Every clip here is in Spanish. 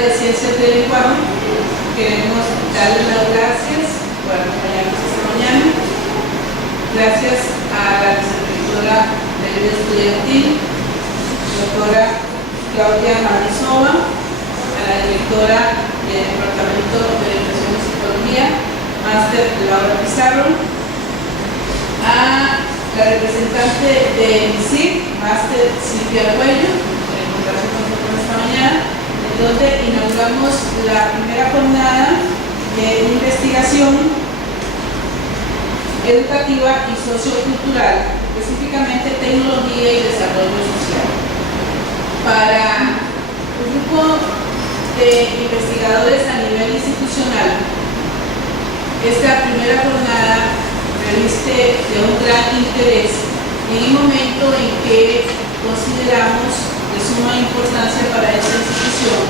de Ciencias del Lenguaje. Queremos darles las gracias por acompañarnos esta mañana. Gracias a la vicerrectora de vida estudiantil, doctora Claudia Marisova, a la directora del Departamento de Orientación y Psicología, máster Laura Pizarro, a la representante de INSIC, máster Silvia Cuello, por encontrarse con nosotros esta mañana, en donde inauguramos la primera jornada de investigación educativa y sociocultural, específicamente tecnología y desarrollo social. Para un grupo de investigadores a nivel institucional, esta primera jornada reviste de un gran interés en el momento en que consideramos de suma importancia para esta institución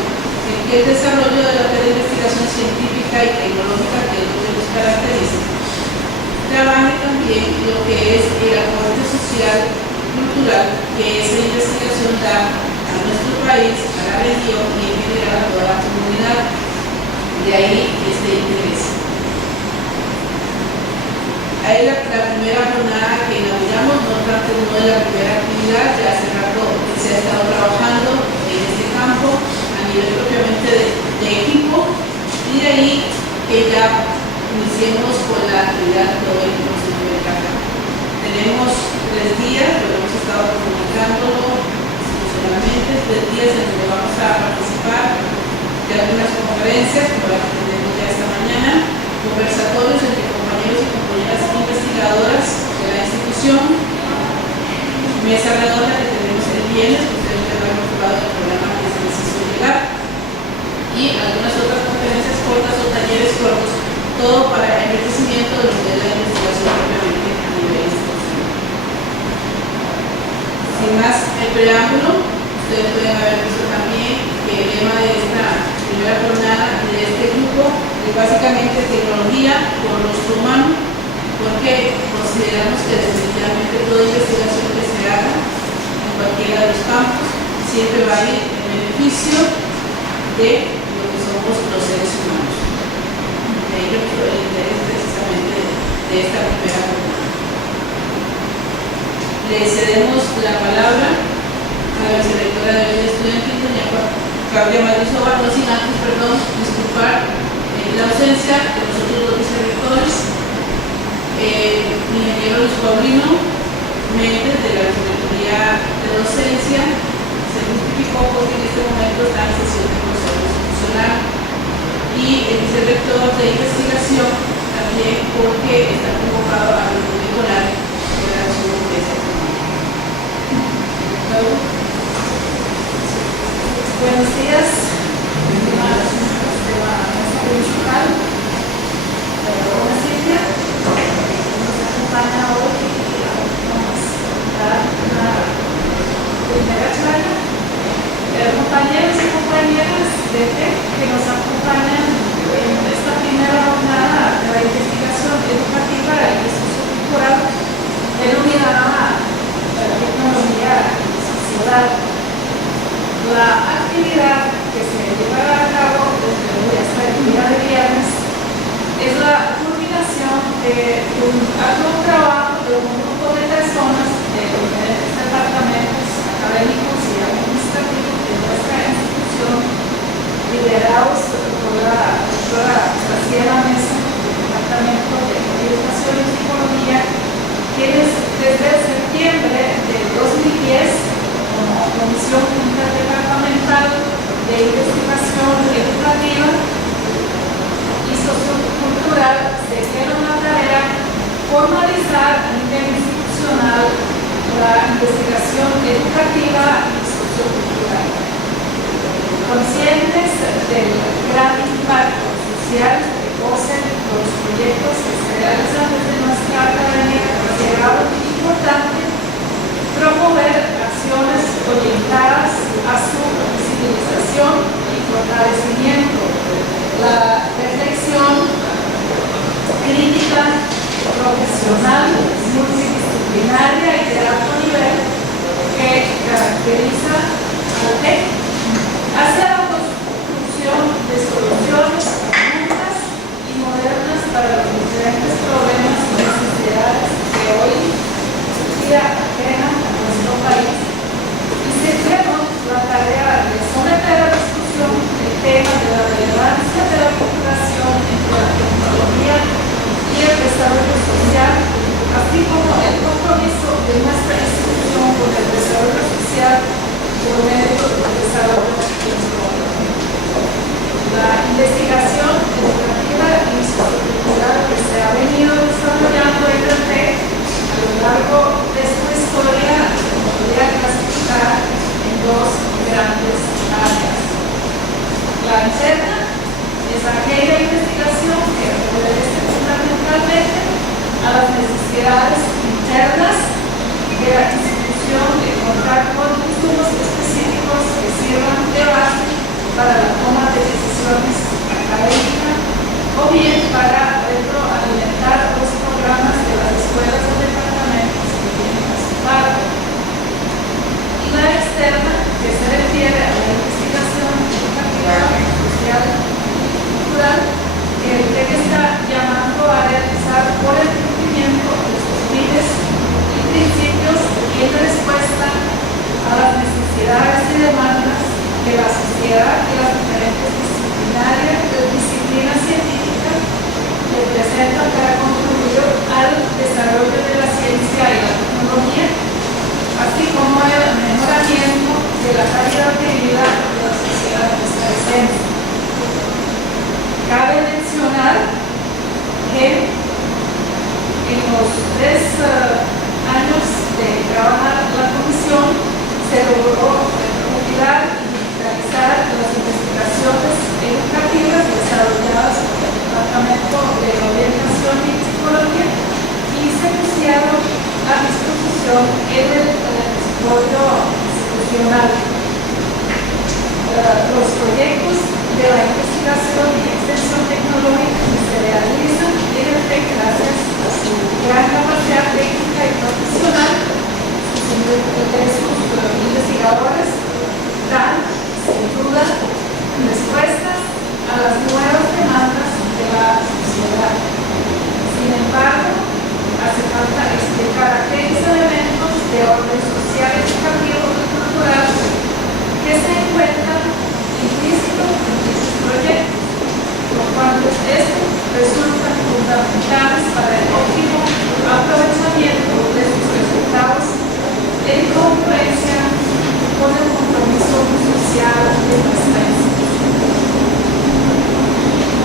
en que el desarrollo de la red de investigación científica y tecnológica, que es lo que nos caracteriza, trabaje también lo que es el aporte social cultural que esa investigación da a nuestro país, a la región y en general a toda la comunidad. De ahí este interés. Ahí la primera jornada que inauguramos, no obstante no es la primera actividad, ya hace rato que se ha estado trabajando en este campo a nivel propiamente de equipo, y de ahí que ya iniciemos con la actividad de hoy que nos encuentra acá. Tenemos 3 días, lo hemos estado comunicándolo institucionalmente, 3 días en donde vamos a participar de algunas conferencias, como las que tenemos ya esta mañana, conversatorios entre compañeros y compañeras investigadoras de la institución, mesa redonda que tenemos el viernes, que ustedes ya lo han observado en el programa que se les hizo llegar, y algunas otras conferencias cortas o talleres cortos, todo para el enriquecimiento de lo que es la investigación propiamente a nivel institucional. Sin más el preámbulo, ustedes pueden haber visto también que el lema de esta primera jornada de este grupo es básicamente tecnología con rostro humano, porque consideramos que definitivamente toda investigación que se haga en cualquiera de los campos siempre va a ir en beneficio de lo que somos los seres humanos. De ello el interés precisamente de esta primera jornada. Le cedemos la palabra a la vicerrectora de vida estudiantil, doña Claudia Marisova, no sin antes, disculpar la ausencia de nosotros los vicerrectores, ingeniero Luis Paulino Méndez de la Secretaría de Docencia, se justificó porque en este momento está en sesión de Consejo Institucional, y el vicerrector de investigación también porque está convocado a la reunión escolar de la subempresa. Buenos días, principal, Ana Silvia, nos acompaña hoy y vamos a dar una primera charla. Compañeros y compañeras de TEC que nos acompañan en esta primera jornada de la investigación educativa y sociocultural denominada tecnología y sociedad. La actividad que se llevará a cabo desde hoy hasta el día de viernes es la culminación de un arduo trabajo de un grupo de personas de diferentes departamentos académicos y administrativos de nuestra institución, liderados por la doctora Graciela Mesa del Departamento de Orientación y Psicología, quienes desde septiembre del 2010 como Comisión Interdepartamental de Investigación Educativa y Sociocultural se dieron la tarea formalizar a nivel institucional la investigación educativa y sociocultural. Conscientes del gran impacto social que poseen los proyectos que se realizan desde nuestra academia, considerado importante promover acciones orientadas a su visibilización y fortalecimiento, la reflexión crítica, profesional, multidisciplinaria y de alto nivel que caracteriza al TEC, hacia la construcción ciencia ajena a nuestro país y se llevó la tarea de someter a discusión el tema de la relevancia de la cooperación entre la tecnología y el desarrollo social, así como el compromiso de nuestra institución con el desarrollo social por medio del desarrollo tecnológico. La investigación educativa y sociocultural que se ha venido desarrollando en el TEC a lo largo de su historia se podría clasificar en dos grandes áreas. La interna es aquella investigación que obedece fundamentalmente a las necesidades internas de la institución de contar con insumos específicos que sirvan de base para la toma de decisiones académicas o bien para retroalimentar los programas de las escuelas o departamentos que tienen a su cargo. Y la externa, que se refiere a la investigación educativa, social y cultural, que el TEC está llamando a realizar por el cumplimiento de sus fines y principios en respuesta a las necesidades y demandas que la sociedad y las diferentes disciplinas científicas representan para contribuir al desarrollo de la ciencia y la tecnología, así como el mejoramiento de la calidad de vida de la sociedad costarricense. Cabe mencionar que en los 3 años de trabajar la comisión se logró recopilar realizar las investigaciones educativas desarrolladas por el Departamento de Orientación y Psicología y se pusieron a disposición en el desarrollo institucional. Los proyectos de la investigación y extensión tecnológica que se realizan en el TEC gracias a su gran capacidad técnica y profesional de sus investigadores dan sin duda respuestas a las nuevas demandas de la sociedad. Sin embargo, hace falta explicar aquellos elementos de orden social, educativo y cultural que se encuentran implícitos en estos proyectos, por cuanto estos resultan fundamentales para el óptimo aprovechamiento de sus resultados en congruencia con el compromiso social de nuestra institución.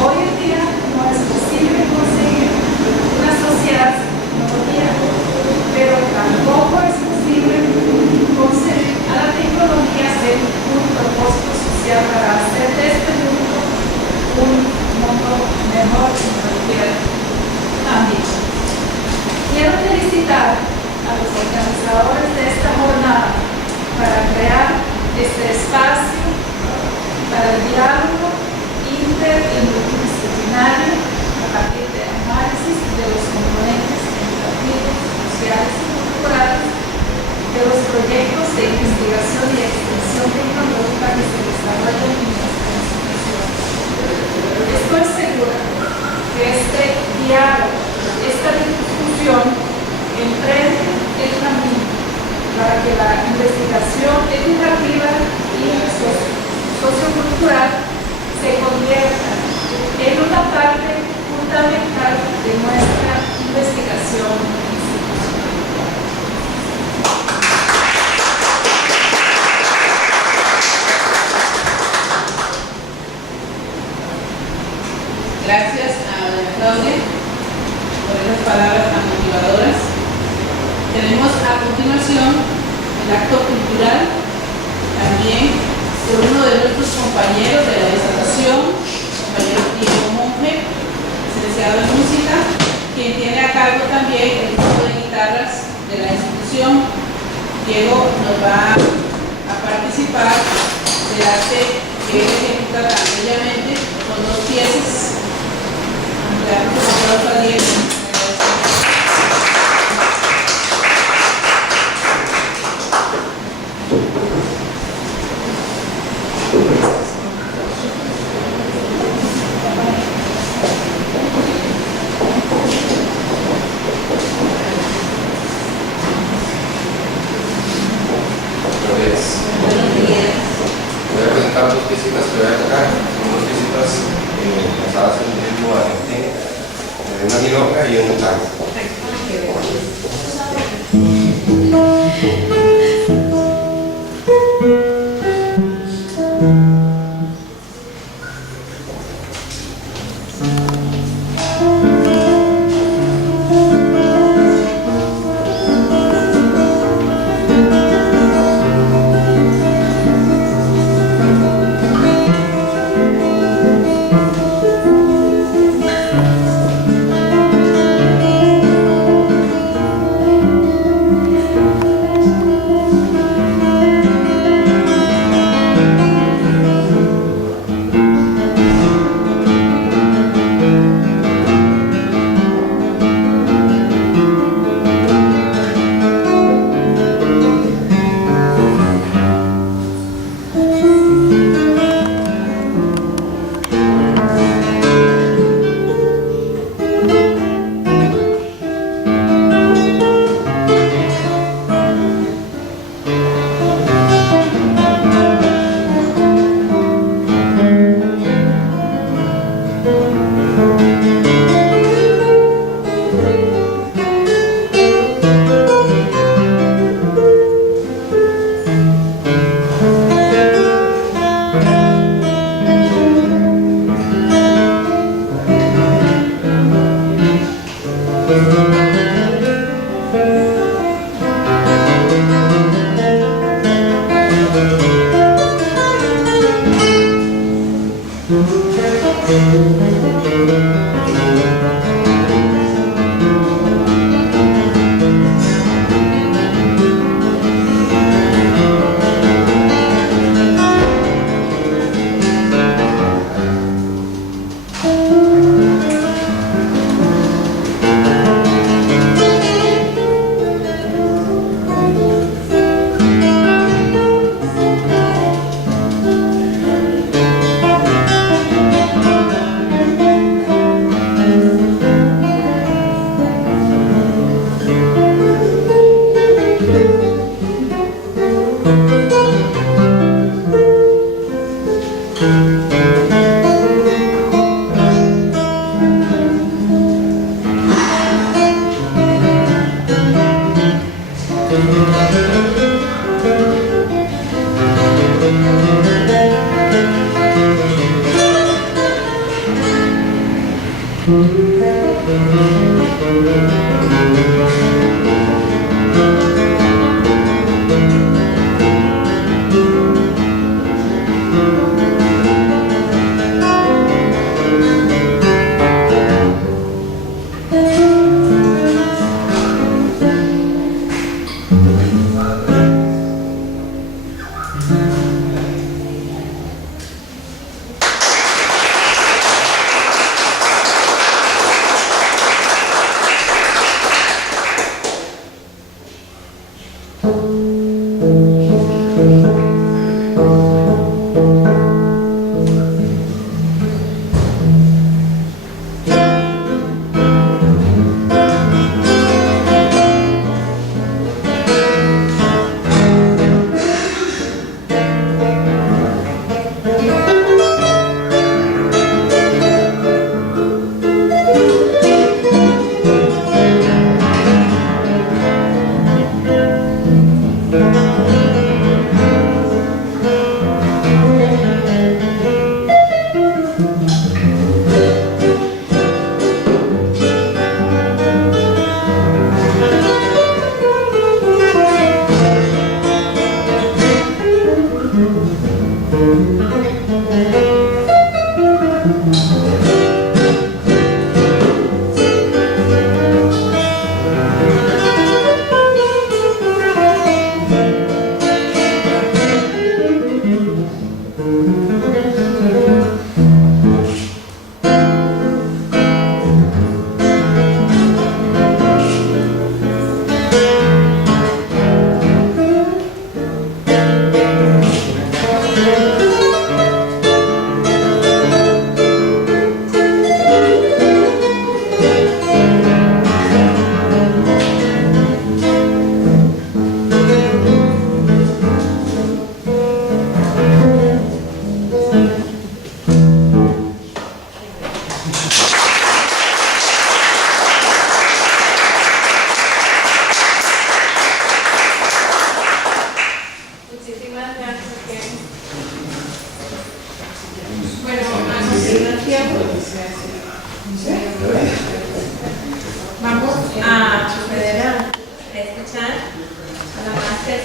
Hoy en día no es posible conseguir una sociedad sin tecnología, pero tampoco es posible concebir a la tecnología ser un propósito social para hacer de este mundo un mundo mejor en cualquier ámbito. Quiero felicitar a los organizadores de esta jornada para crear este espacio para el diálogo inter y multidisciplinario a partir de análisis de los componentes educativos, sociales y culturales de los proyectos de investigación y extensión tecnológica que se desarrollan en nuestra institución. Estoy segura que este diálogo, esta discusión, emprende el camino para que la investigación educativa y sociocultural se convierta en una parte fundamental de nuestra investigación institucional. Gracias a doña Claudia por esas palabras tan motivadoras. Tenemos a continuación el acto cultural, también por uno de nuestros compañeros de la disertación, compañero Diego Monge, licenciado en música, quien tiene a cargo también el grupo de guitarras de la institución. Diego nos va a participar del arte que él ejecuta tan bellamente con 2 piezas. Le damos un aplauso a Diego. piecitas que voy a tocar son dos piecitas basadas en el ritmo argentino, una milonga y un tango.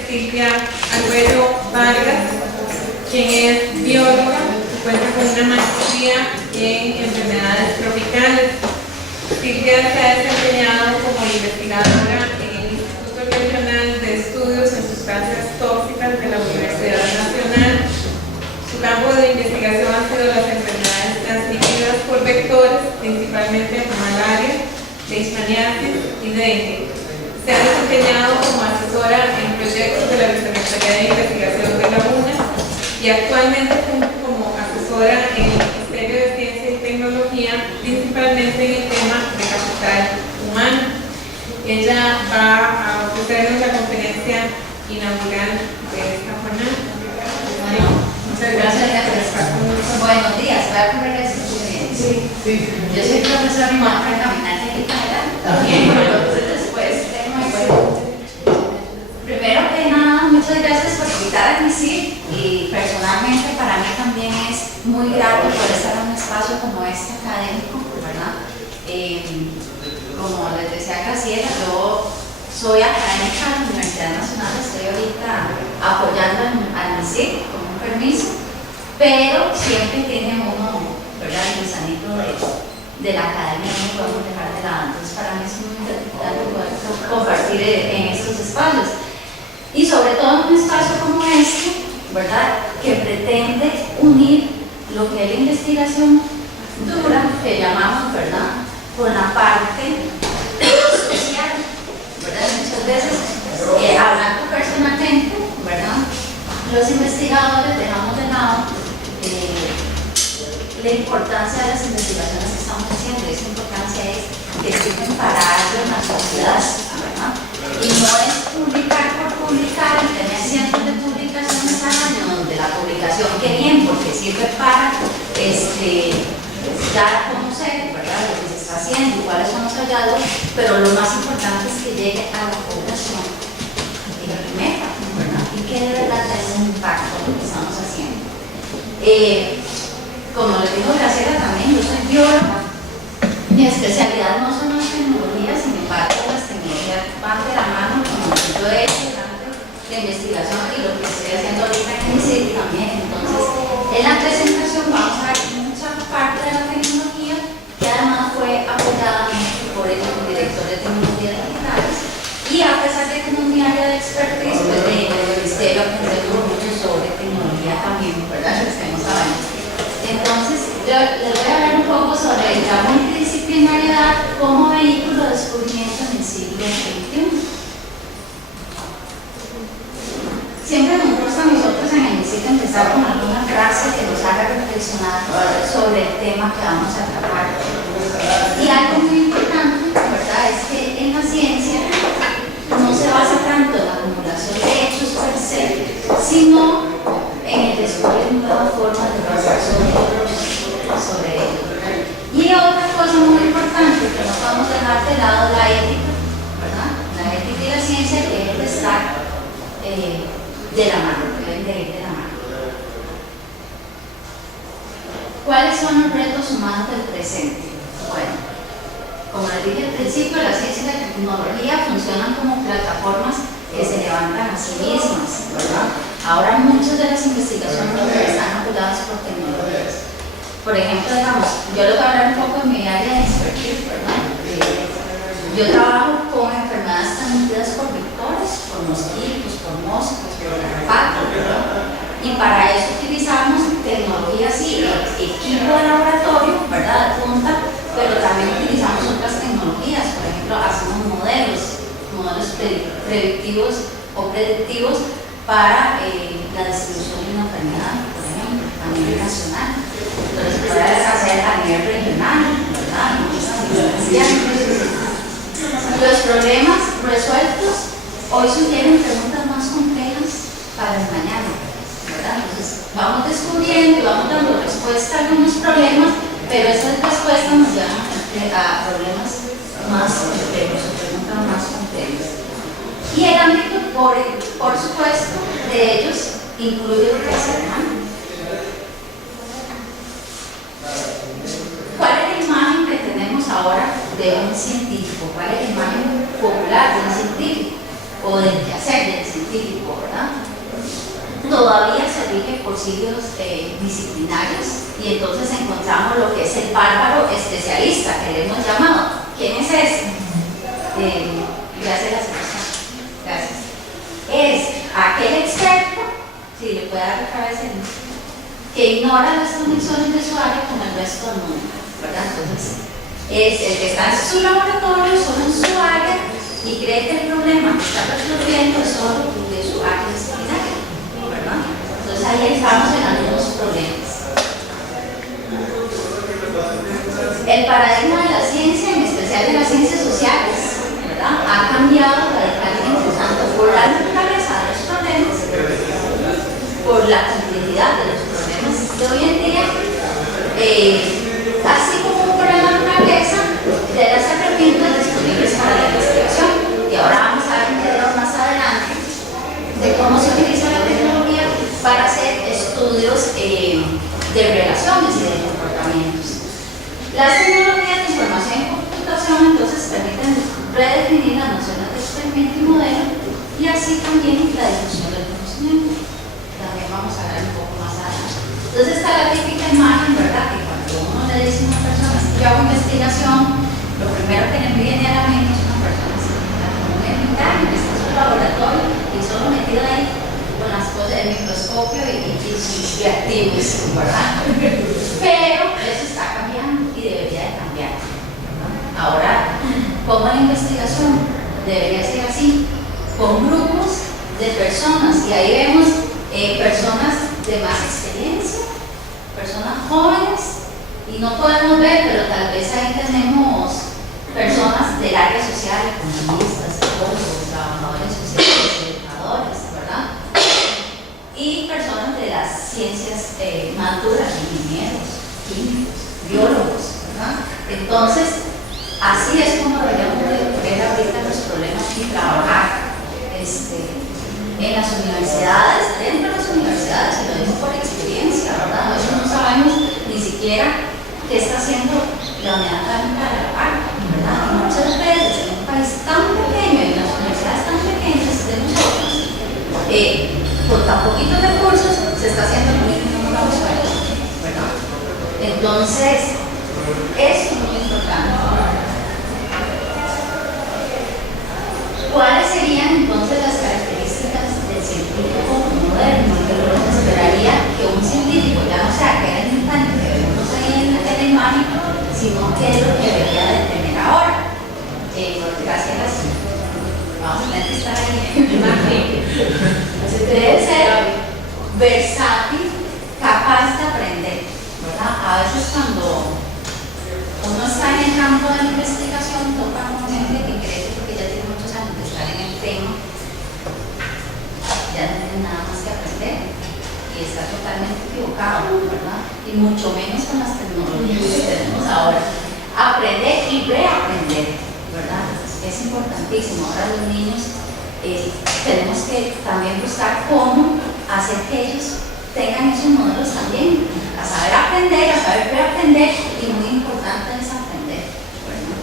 Silvia Arguello Vargas, quien es bióloga y cuenta con una maestría en enfermedades tropicales. Silvia se ha desempeñado como investigadora en el Instituto Regional de Estudios en Sustancias Tóxicas de la Universidad Nacional. Su campo de investigación ha sido las enfermedades transmitidas por vectores, principalmente malaria, leishmaniasis y dengue. Se ha desempeñado como asesora en proyectos de la Vicerrectoría de Investigación de la UNA y actualmente como asesora en el Ministerio de Ciencia y Tecnología, principalmente en el tema de capital humano. Ella va a ofrecernos la conferencia inaugural de esta jornada. Muchas gracias por estar con nosotros. Buenos días, voy a correr esto muy bien. Sí. Yo soy profesora Marta Caminante de Canadá. También, entonces después tengo mi cuento. Primero que nada, muchas gracias por invitar a MISIC y personalmente para mí también es muy grato poder estar en un espacio como este académico, ¿verdad? Como les decía Graciela, yo soy académica de la Universidad Nacional, estoy ahorita apoyando al MISIC con un permiso, pero siempre tiene uno, ¿verdad?, el gusanito de la academia, no podemos dejar de lado. Entonces para mí es muy importante poder compartir en estos espacios. Y sobre todo en un espacio como este, ¿verdad?, que pretende unir lo que es la investigación dura, que llamamos, ¿verdad?, con la parte social, ¿verdad? Muchas veces, hablando personalmente, ¿verdad?, los investigadores dejamos de lado la importancia de las investigaciones que estamos haciendo. Esa importancia es que sirven para algo en la sociedad, ¿verdad? Y no es publicar por publicar y tener cientos de publicaciones al año, donde la publicación, qué bien, porque sirve para dar a conocer, ¿verdad?, lo que se está haciendo y cuáles son los hallazgos, pero lo más importante es que llegue a la población en la primera, ¿verdad?, y que de verdad tenga un impacto en lo que estamos haciendo. Como les dijo Graciela también, yo soy bióloga. Mi especialidad no son las tecnologías, sin embargo las tecnologías van de la mano con lo que yo he hecho de investigación y lo que estoy haciendo ahorita en el CIT también. Entonces, en la presentación vamos a ver mucha parte de la tecnología que además fue apoyada por el director de tecnologías digitales, y a pesar de que no es mi área de expertise, pues de ministerio aprendemos mucho sobre tecnología también, ¿verdad?, que estemos hablando. Entonces, yo les voy a hablar un poco sobre la multidisciplinariedad como vehículo de descubrimiento en el siglo XXI. Siempre nos gusta a nosotros en el MISIC empezar con alguna frase que nos haga reflexionar sobre el tema que vamos a tratar. Y algo muy importante, ¿verdad?, es que en la ciencia no se basa tanto en la acumulación de hechos per se, sino en el descubrir nuevas formas de pensar sobre ello. Y otra cosa muy importante que no podemos dejar de lado, la ética, ¿verdad?, la ética y la ciencia que deben de estar de la mano, deben de ir de la mano. ¿Cuáles son los retos humanos del presente? Bueno, como les dije al principio, la ciencia y la tecnología funcionan como plataformas que se levantan a sí mismas, ¿verdad? Ahora muchas de las investigaciones están apoyadas por tecnologías. Por ejemplo, digamos, yo les voy a hablar un poco de mi área de expertise, ¿verdad? Yo trabajo con enfermedades transmitidas por vectores, por mosquitos, por moscos, por garrapatas, ¿verdad? Y para eso utilizamos tecnologías y equipo de laboratorio, ¿verdad?, de punta, pero también utilizamos otras tecnologías. Por ejemplo, hacemos modelos predictivos o predictivos para la distribución de una enfermedad, por ejemplo, a nivel nacional. Entonces, puedes hacer a nivel regional, ¿verdad?, los problemas resueltos hoy sugieren preguntas más complejas para el mañana, ¿verdad? Entonces, vamos descubriendo y vamos dando respuesta a algunos problemas, pero esas respuestas nos llevan a problemas más complejos o preguntas más complejas. Y el ámbito, por supuesto, de ellos incluye el ser humano. ¿Cuál es la imagen que tenemos ahora de un científico? ¿Cuál es la imagen popular de un científico? O del quehacer del científico. todavía se rige por siglos disciplinarios y entonces encontramos lo que es el bárbaro especialista que le hemos llamado. ¿Quién es ese? Gracias a la señora. Gracias. Es aquel experto, si le puede dar otra vez que ignora las condiciones de su área con el resto del mundo, ¿verdad? Entonces, es el que está en su laboratorio, solo en su área, y cree que el problema que está resolviendo es solo de su área disciplinaria, ¿verdad? Entonces ahí estamos en algunos problemas. El paradigma de la ciencia, en especial de las ciencias sociales, ¿verdad?, ha cambiado radicalmente, tanto por la naturaleza de los problemas, por la complejidad de los problemas de hoy en día, así como por la naturaleza de las herramientas disponibles para la investigación. Y ahora vamos a ver un video más adelante de cómo se utiliza la tecnología para hacer estudios de relaciones y de comportamientos. Las tecnologías de información y computación entonces permiten redefinir las nociones de experimento y modelo y así también la difusión del conocimiento. También vamos a ver un poco más adelante. Entonces está la típica imagen, ¿verdad?, que cuando uno le dice a una persona que yo hago investigación, lo primero que le viene a la mente es una persona que está en su laboratorio y solo metido ahí con las cosas del microscopio y sus reactivos, ¿verdad? Pero eso está cambiando y debería de cambiar, ¿verdad? Ahora, como la investigación debería ser así, con grupos de personas, y ahí vemos personas de más experiencia, personas jóvenes, y no podemos ver, pero tal vez ahí tenemos personas del área social, economistas, psicólogos, trabajadores sociales, educadores, ¿verdad? Y personas de las ciencias más duras, ingenieros, químicos, biólogos, ¿verdad? Entonces, así es como deberíamos ver ahorita los problemas y trabajar en las universidades, dentro de las universidades, y lo digo por experiencia, ¿verdad? Nosotros no sabemos ni siquiera qué está haciendo la unidad académica de la par, ¿verdad? Y muchas veces en un país tan pequeño, en las universidades tan pequeñas de nosotros, con tan poquitos recursos, se está haciendo lo mismo que no damos cuenta, ¿verdad? Entonces, eso es muy importante. ¿Cuáles serían entonces las características del científico moderno? Que uno esperaría que un científico ya no sea que era el instante que vemos ahí en la imagen, sino que es lo que debería de tener ahora. Gracias. Vamos a tener que estar ahí. Debe ser versátil, capaz de aprender, ¿verdad? A veces cuando uno está en el campo de la investigación, toca con gente que cree que ya tiene muchos años de estar en el tema, ya no tiene nada más que aprender y está totalmente equivocado, ¿verdad? Y mucho menos con las tecnologías que tenemos ahora. Aprender y reaprender, ¿verdad? Es importantísimo. Ahora los niños tenemos que también buscar cómo hacer que ellos tengan esos modelos también, a saber aprender, a saber reaprender, y muy importante es aprender, ¿verdad?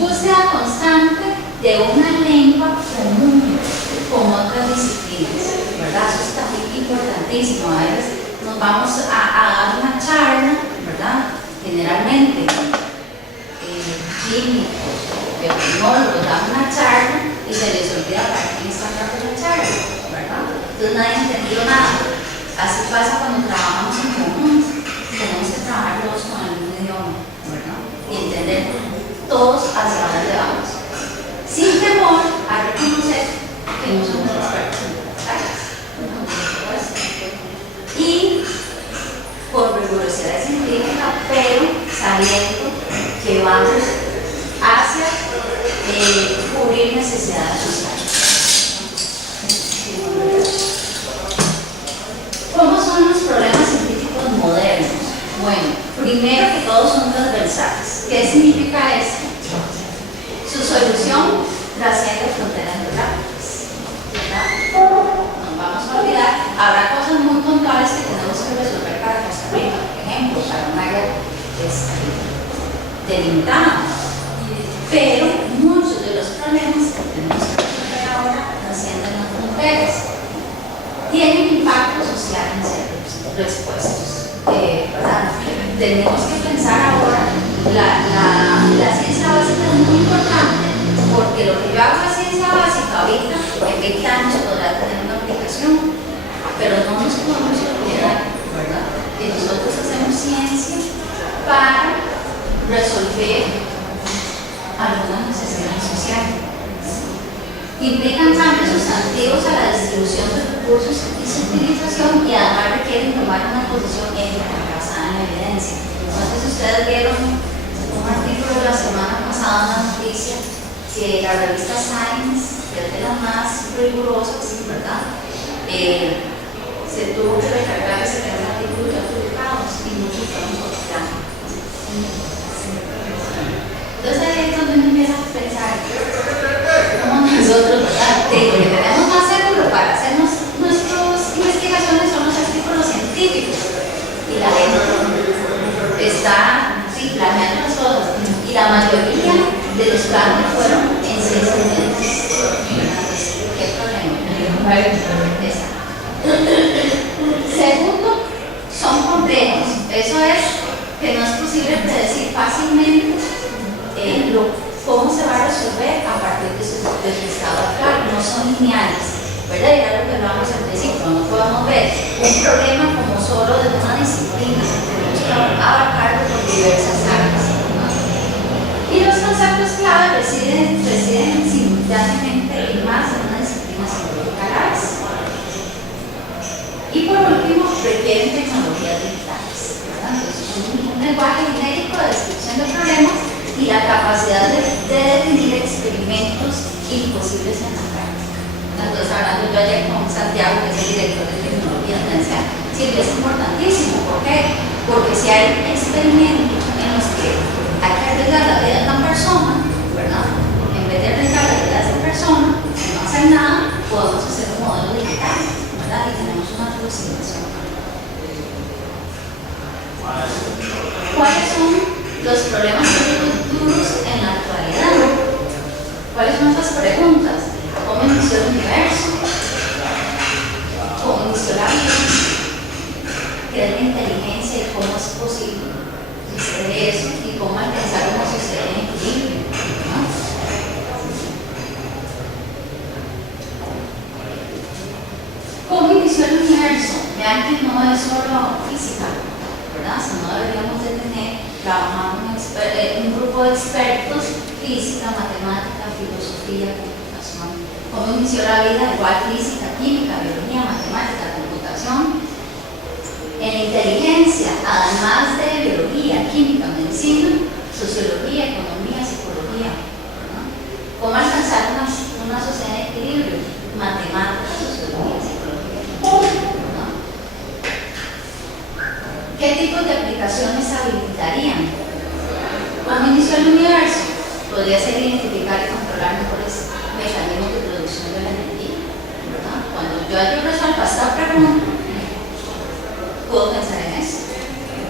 Búsqueda constante de una lengua común con otras disciplinas, ¿verdad? Eso está muy importantísimo. A veces nos vamos a dar una charla, ¿verdad? Generalmente químicos, biotecnólogos dan una charla y se les olvida para quién está dando la charla, ¿verdad? Entonces nadie entendió nada. Así pasa cuando trabajamos en conjunto. Tenemos que trabajar todos con el mismo idioma, ¿verdad? Y entender todos hacia dónde vamos, sin temor a reconocer que no somos expertos en las áreas, y por rigurosidad científica, pero sabiendo que vamos hacia cubrir necesidades sociales. ¿Cómo son los problemas científicos modernos? Bueno, primero que todos son transversales. ¿Qué significa eso? Su solución trasciende fronteras geográficas, ¿verdad? Nos vamos a olvidar, habrá cosas muy puntuales que tenemos que resolver para Costa Rica, por ejemplo, para un área delimitada, pero muchos de los problemas que tenemos que resolver ahora trascienden las fronteras. respuestos. ¿Verdad? Tenemos que pensar ahora, la ciencia básica es muy importante porque lo que yo hago en la ciencia básica ahorita, en 20 años podrá tener una aplicación, pero no nos podemos olvidar, ¿verdad?, que nosotros hacemos ciencia para resolver algunas necesidades sociales. Implican cambios sustantivos a la distribución de recursos y su utilización y además requieren tomar una posición ética basada en la evidencia. Entonces ustedes vieron un artículo de la semana pasada en la noticia que la revista Science, que es de las más rigurosas, ¿verdad?, se tuvo que recargar ese artículo ya publicados y muchos fueron por plano. Entonces ahí es donde uno empieza a pensar cómo nosotros, ¿verdad?, que lo que tenemos más seguro para hacer nuestras investigaciones son los artículos científicos y la gente está planeando las cosas y la mayoría de los planes fueron en 6 meses. ¿Qué problema? Segundo, son complejos. Eso es que no es posible predecir fácilmente cómo se va a resolver a partir de su estado actual. No son lineales, ¿verdad? Y era lo que hablábamos al principio. No podemos ver un problema como solo de una disciplina. Tenemos que abarcarlo por diversas áreas, ¿no? Y los conceptos clave residen simultáneamente y más en una disciplina científica a la vez. Y por último, requieren tecnologías digitales, ¿verdad? Entonces, un lenguaje genérico de descripción de problemas y la capacidad de definir experimentos imposibles en la práctica. Entonces, hablando yo ayer con Santiago, que es el director de tecnología, me decía, sí, es importantísimo. ¿Por qué? Porque si hay experimentos en los que hay que arriesgar la vida de una persona, ¿verdad?, en vez de arriesgar la vida de esa persona y no hacer nada, podemos hacer un modelo digital, ¿verdad?, y tenemos una aproximación. ¿Cuáles son los problemas duros en la actualidad? ¿Cuáles son esas preguntas? ¿Cómo inició el universo? ¿Cómo inició la vida? ¿Qué es la inteligencia y cómo es posible hacer eso? ¿Y cómo alcanzar una sociedad en equilibrio? ¿No? ¿Cómo inició el universo? Ya que no es solo física, ¿verdad? Sino deberíamos de tener trabajando un grupo de expertos, física, matemática, filosofía, computación. ¿Cómo inició la vida? Igual física, química, biología, matemática, computación. En la inteligencia, además de biología, química, medicina, sociología, economía, psicología, ¿no? ¿Cómo alcanzar una sociedad de equilibrio? Matemática, sociología, psicología, ¿no? ¿Qué tipos de aplicaciones habilitarían? ¿Cómo inició el universo? Podría ser identificar y controlar mejores mecanismos de producción de la energía, ¿verdad? Cuando yo resuelva esta pregunta, puedo pensar en eso,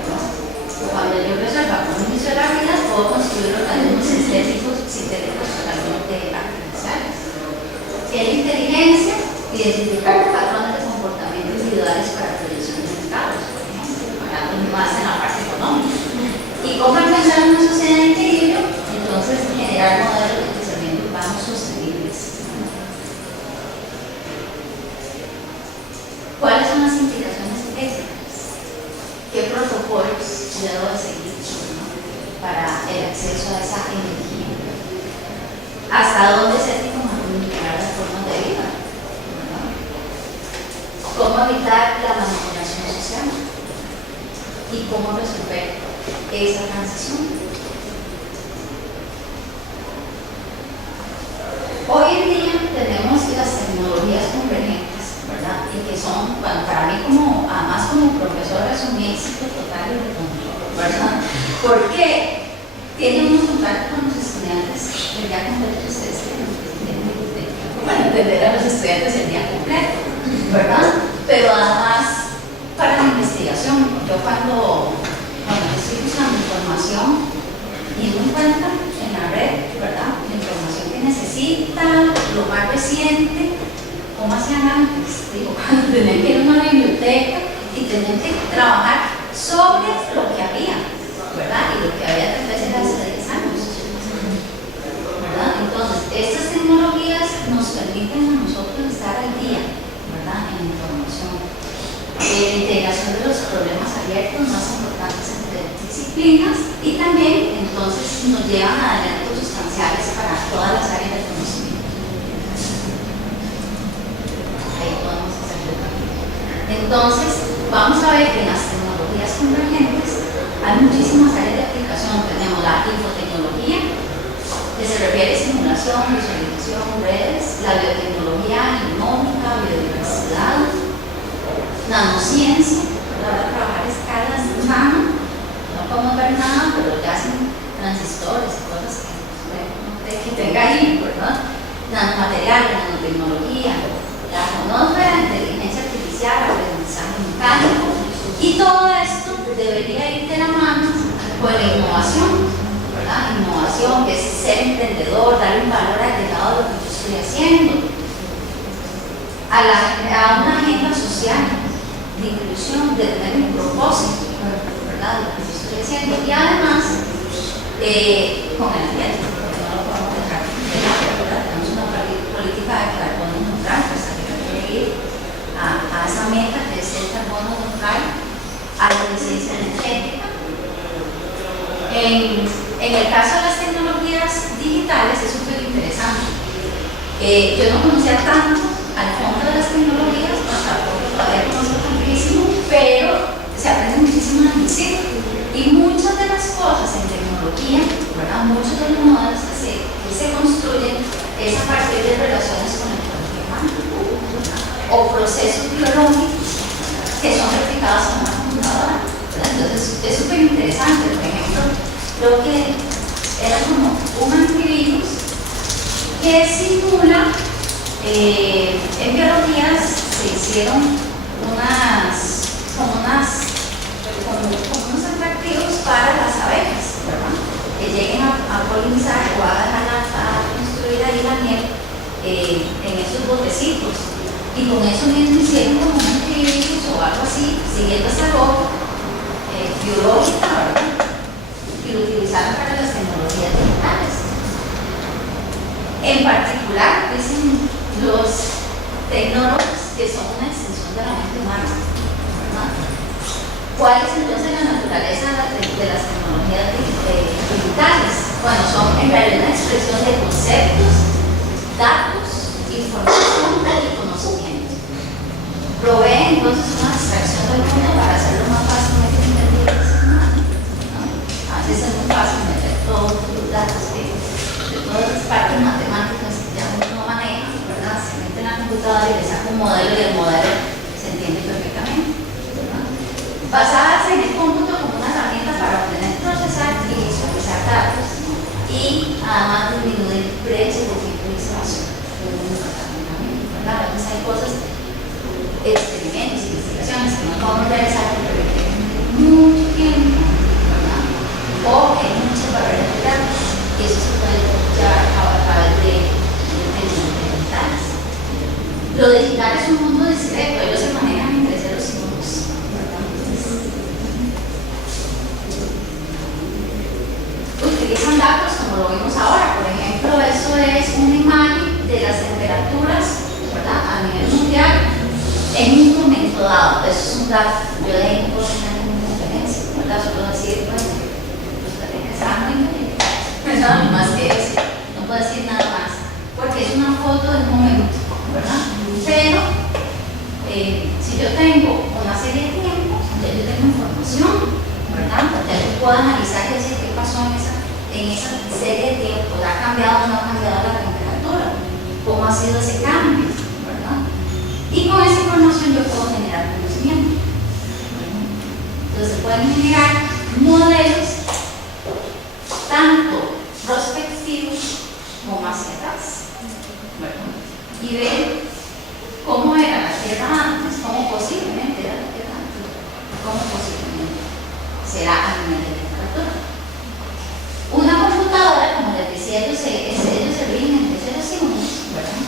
¿no? Cuando yo resuelva cómo inició la vida, puedo construir organismos sintéticos totalmente artificiales. ¿Qué es inteligencia? Identificar patrones de comportamiento individuales para predecir mercados, hablando más en la parte económica. ¿Y cómo alcanzar una sociedad de equilibrio? Entonces, generar modelos de crecimiento urbanos sostenibles. ¿Cuáles son las implicaciones éticas? ¿Qué protocolos debo de seguir, ¿no?, para el acceso a esa energía? ¿Hasta dónde es ético manipular las formas de vida? ¿No? ¿Cómo evitar la manipulación social? ¿Y cómo resolver esa transición? Hoy en día tenemos las tecnologías convergentes, ¿verdad? Y que son, bueno, para mí además como profesora es un éxito total y rotundo, ¿verdad? Porque tienen unos contactos con los estudiantes el día completo. Ustedes para entender a los estudiantes el día completo, ¿verdad? Pero además para la investigación, yo cuando estoy buscando información y me encuentro en la red, ¿verdad?, la información que necesita, lo más reciente, ¿cómo hacían antes? Digo, cuando tenían que ir a una biblioteca y tenían que trabajar sobre lo que había, ¿verdad? Y lo que había tal vez era hace 10 años, ¿verdad? Entonces, estas tecnologías nos permiten a nosotros estar al día, ¿verdad? En la información. La integración de los problemas abiertos más importantes entre disciplinas y también, entonces, nos llevan a adelantos sustanciales para todas las áreas del conocimiento. Ahí podemos hacerlo también. Entonces, vamos a ver que en las tecnologías convergentes hay muchísimas áreas de aplicación. Tenemos la infotecnología, que se refiere a simulación, visualización, redes, la biotecnología, genómica, biodiversidad, nanociencia, para trabajar escalas nano, no podemos ver nada, pero ya hacen transistores, cosas que tenga ahí, ¿verdad? Nanomateriales, nanotecnología, la fonósfera, inteligencia artificial, aprendizaje mecánico, y todo esto debería ir de la mano con la innovación, ¿verdad? Innovación, que es ser emprendedor, darle un valor agregado a lo que yo estoy haciendo, a una agenda social de inclusión, de tener un propósito, ¿verdad? Lo que yo estoy haciendo, y además con el ambiente, porque no lo podemos dejar de lado, ¿verdad? Tenemos una política de carbono neutral, pues hay que ir a esa meta que es el carbono neutral, a la eficiencia energética. En el caso de las tecnologías digitales es súper interesante. Yo no conocía tanto al fondo de las tecnologías, pues tampoco todavía conozco tantísimo, pero se aprende muchísimo en el sitio. Y muchas de las cosas en tecnología, ¿verdad? Muchos de los modelos que se construyen es a partir de relaciones con el cuerpo humano o procesos biológicos que son replicados en una computadora, ¿verdad? Entonces es súper interesante. Por ejemplo, lo que era como un antivirus que simula, en biología se hicieron como unos atractivos para las abejas, ¿verdad? Que lleguen a polinizar o a construir ahí la miel en esos botecitos. Y con eso mismo hicieron como un antivirus o algo así, siguiendo esa lógica biológica, ¿verdad? Y lo utilizaron para las tecnologías digitales. En particular, dicen los tecnólogos que son una extensión de la mente humana, ¿verdad? ¿Cuál es entonces la naturaleza de las tecnologías digitales? Bueno, son en realidad una expresión de conceptos, datos, información y conocimiento. Provee entonces una abstracción del mundo para hacerlo más fácilmente entendible al ser humano, ¿no? A veces es muy fácil meter todos los datos de todas las partes matemáticas que ya uno maneja, ¿verdad? Se mete en la computadora y le saca un modelo y el modelo se entiende perfectamente, ¿verdad? Basadas en el cómputo como una herramienta para obtener, procesar y visualizar datos, ¿no? Y además disminuir brechas de tiempo y espacio. ¿Verdad? A veces hay cosas, experimentos, investigaciones que no podemos realizar porque requieren mucho tiempo, ¿verdad? O hay muchas barreras de datos, y eso se puede llevar a cabo a través de digitales. Lo digital es un mundo discreto, ellos se manejan entre ceros y unos, ¿verdad? Utilizan datos como lo vimos ahora, por ejemplo, eso es una imagen de las temperaturas, ¿verdad? A nivel mundial en un momento dado. Eso es un dato. Yo de ahí no puedo tener ninguna diferencia, ¿verdad? Solo decir, bueno, usted tiene que estar muy bien, ¿verdad? Más que eso, no puedo decir nada más, porque es una foto del momento, ¿verdad? Pero si yo tengo una serie de tiempos, ya yo tengo información, ¿verdad? Ya yo puedo analizar y decir qué pasó en esa serie de tiempos. ¿Ha cambiado o no ha cambiado la temperatura? ¿Cómo ha sido ese cambio? ¿Verdad? Y con esa información yo puedo generar conocimiento. Entonces se pueden generar modelos tanto prospectivos como hacia atrás, ¿verdad? Y ver cómo era la Tierra antes, cómo posiblemente era la Tierra antes, cómo posiblemente será a nivel de temperatura. Una computadora, como les decía, ellos se rigen entre ceros y unos, ¿verdad?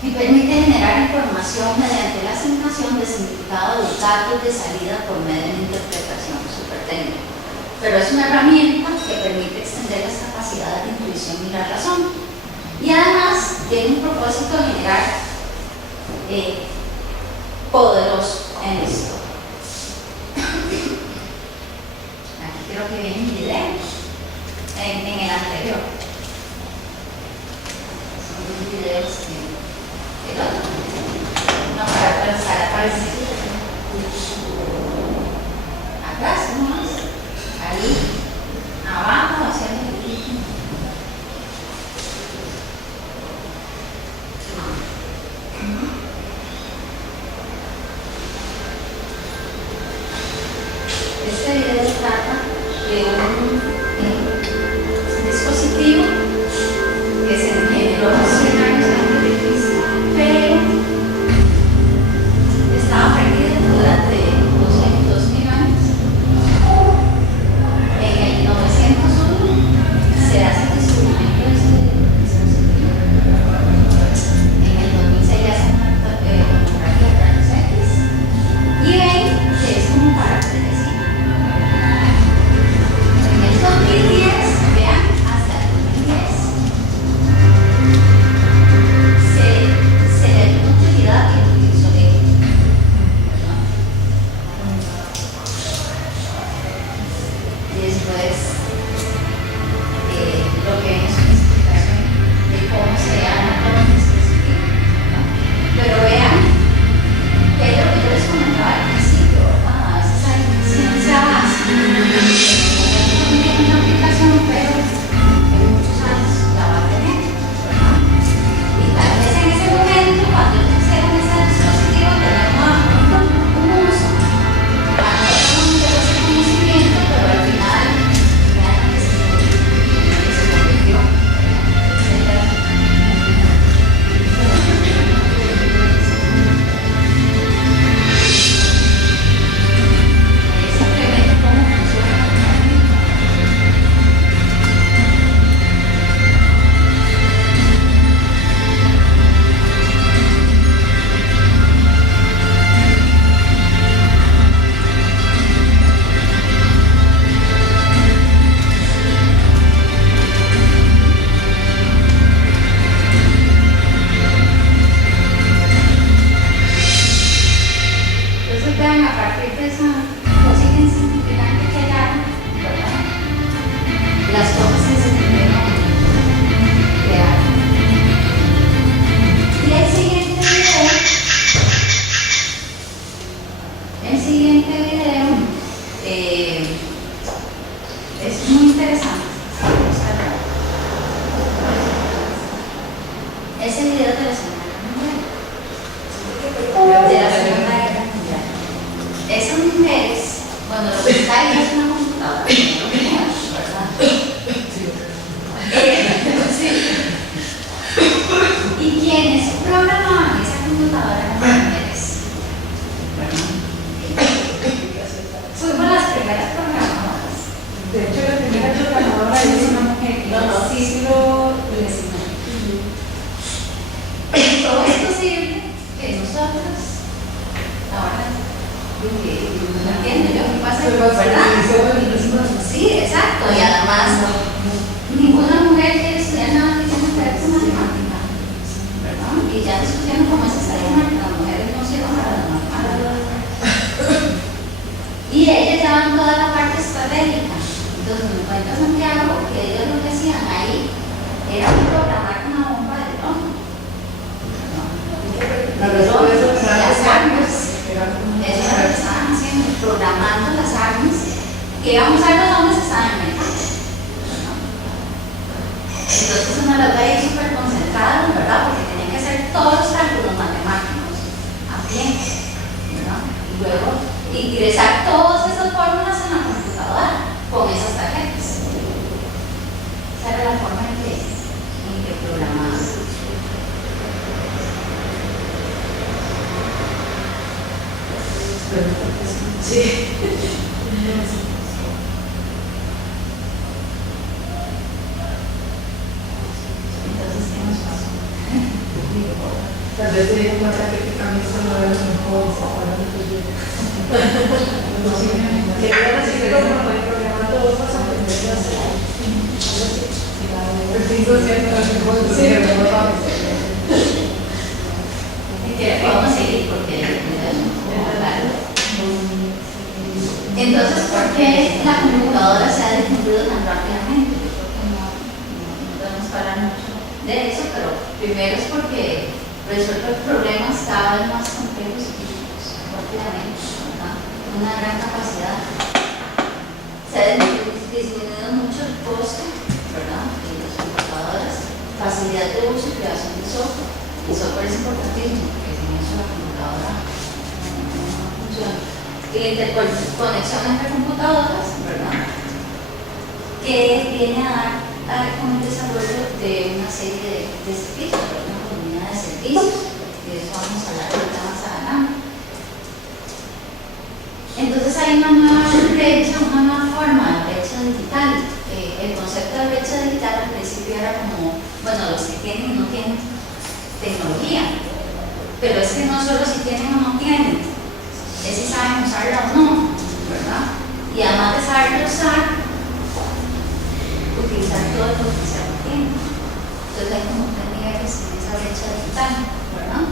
y permite generar información mediante la asignación de significado de los datos de salida por medio de interpretación súper técnica. Pero es una herramienta que permite extender las capacidades de intuición y la razón. Y además tiene un propósito general poderoso en esto. Aquí creo que viene un video en el anterior. Son dos videos que el otro. No, para pensar atrás. Atrás, ¿no más? Ahí, abajo, hacia el equipo. Este video trata de un dispositivo que se generó 100 años antes de Cristo, pero estaba perdido durante 200.000 años. En el 901 se hace el descubrimiento de este dispositivo. En el 2006 ya se hace una tomografía de rayos X y ven que es como para predecir. En el 2010, vean, hasta el 2010 se le dio utilidad y utilizó y después lo que es una explicación de cómo se llama todo el dispositivo, ¿no? Pero vean que es lo que yo les comentaba al principio, ¿verdad? A veces hay ciencia básica, no tiene una aplicación, pero en muchos años la va a tener, ¿verdad? Y tal vez en ese momento, cuando ellos hicieron ese dispositivo, tenían un uso. Aportaron de ese conocimiento, pero al final, vean que se convirtió, etcétera. Es simplemente cómo funciona el mecanismo. Entonces vean, a partir de esa cosita insignificante que hallaron, ¿verdad? Las cosas que se pudieron crear. Y el siguiente video es muy interesante. Ese video de la Segunda Guerra Mundial. Esas mujeres, bueno, lo que está ahí es una computadora, ¿verdad? Sí. Y quienes programaban esa computadora eran mujeres, ¿verdad? Fuimos las primeras programadoras. De hecho, la primera programadora es una mujer en el siglo XIX. Todo es posible que nosotros, ahora, no entiendo yo qué pasa, ¿verdad? Sí, exacto, y además ninguna mujer quiere estudiar nada que tenga que ver con matemática, ¿verdad? Y ya discutieron cómo es esta idea que las mujeres no sirven para las matemáticas. Y ellas llevan toda la parte estratégica. Entonces me cuenta Santiago que ellos lo que hacían ahí era programar una bomba de dron. Las armas, eso es lo que estaban haciendo, programando las armas que iban a usar los hombres que estaban en el campo. Entonces uno las ve ahí súper concentradas, ¿verdad? Porque tenían que hacer todos los cálculos matemáticos a tiempo, ¿verdad? Y luego ingresar todas esas fórmulas en la computadora con esas tarjetas. Esa era la forma en que programaban. Sí. Entonces, ¿qué nos pasó? di cuenta que el camino no era los mejores, ¿se acuerdan de tu que era así como no hay problema, todos vas a aprender a hacer algo así. El 5% Y que podemos seguir porque es muy largo. Entonces, ¿por qué la computadora se ha difundido tan rápidamente? Yo creo que no podemos hablar mucho de eso, pero primero es porque resuelve problemas cada vez más complejos y críticos rápidamente, ¿verdad? Una gran capacidad. Se ha disminuido mucho el costo, ¿verdad? De las computadoras, facilidad de uso y creación de software. El software es importantísimo porque sin eso la computadora no funciona. Y la interconexión entre computadoras, ¿verdad? Que viene a dar con el desarrollo de una serie de servicios, una comunidad de servicios, y de eso vamos a hablar ahorita más adelante. Entonces hay una nueva brecha, una nueva forma de brecha digital. El concepto de brecha digital al principio era como, bueno, los que tienen y no tienen tecnología, pero es que no solo si tienen o no tienen, es si saben usarla o no, ¿verdad? Y además de saberla usar, utilizar todo el potencial que tiene. Entonces hay como 3 niveles en esa brecha digital, ¿verdad?